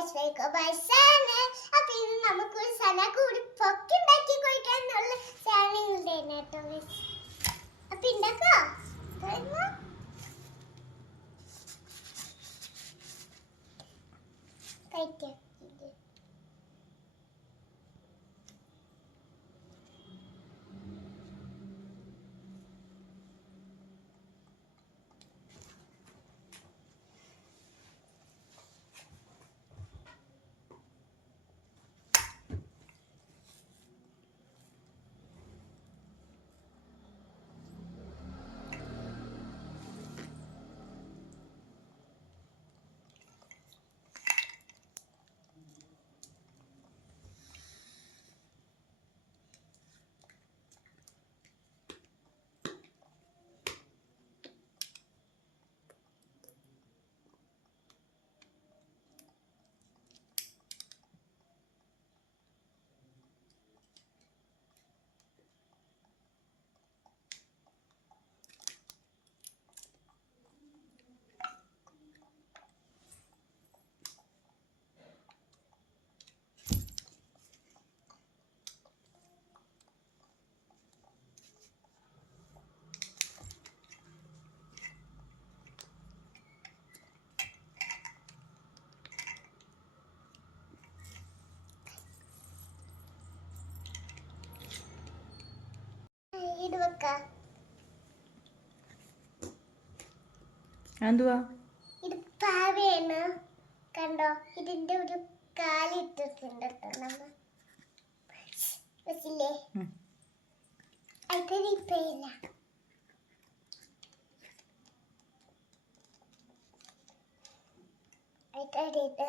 Guys welcome by channel അപ്പൊ ഇന്ന് നമുക്ക് ഒരു സല കൂടി പൊക്കി ഉണ്ടാക്കി കൊടുക്കാന്നുള്ള ചാനൽ ഉണ്ടായിരുന്നു കേട്ടോ guys. അപ്പൊ ഉണ്ടാക്കോ കഴിക്കാം ഇത്. ഇത് വെക്കാം എന്തുവാ? ഇത് പാവയാണ്. കണ്ടോ? ഇതിന്റെ ഒരു കാലിട്ടിട്ടുണ്ട് കേട്ടോ നമ്മ. വെച്ചില്ലേ? ഉം. അത് ഇപ്പയില്ല ഇത്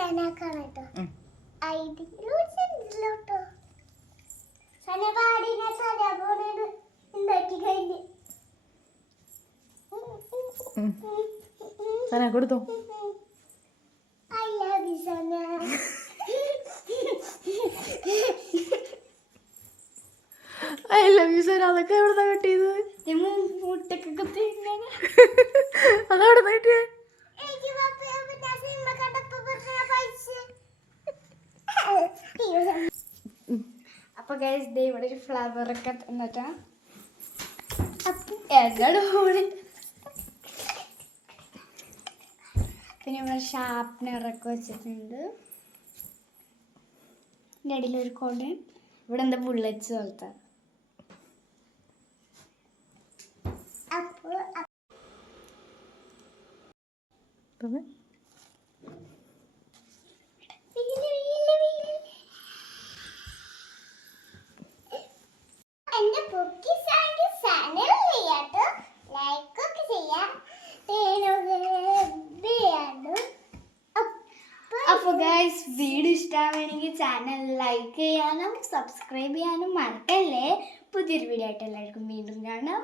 കേട്ടോ സനാക്കാണ് കേട്ടോ. ഐഡിയിലോട്ടോ സനപാടിനെ സനപോണേന് ഉണ്ടാക്കി കഴിഞ്ഞ്. ഉം. സന കൊടുത്തോ. love you, Sana. I love you Sana. അതൊക്കെ എവിടുന്നാ കിട്ടിയത്? മുട്ടൊക്കെ അപ്പൊ ഗൈസ് ദേ ഇവിടെ ഒരു ഫ്ലവർ ഒക്കെ എന്നിട്ടാ ഏതാണ് ഓടി. പിന്നെ ഇവിടെ ഷാർപ്നറൊക്കെ വെച്ചിട്ടുണ്ട്. ഇതിന്റെ ഇടയിൽ ഒരു കോണ്ട് ഇവിടെ എന്താ ബുള്ളറ്റ്സ് പോലത്തെ. അപ്പൊ തന്നെ എന്റെ പൊക്കി സാങ്കി ചാനൽ ചെയ്യാട്ടോ ലൈക്ക് ഒക്കെ ചെയ്യാം ചെയ്യാനും അപ്പോൾ ഗൈസ് വീഡിയോ ഇഷ്ടമാണെങ്കിൽ ചാനൽ ലൈക്ക് ചെയ്യാനും സബ്സ്ക്രൈബ് ചെയ്യാനും മറക്കല്ലേ? പുതിയൊരു വീഡിയോ ആയിട്ട് എല്ലാവർക്കും വീണ്ടും കാണാം.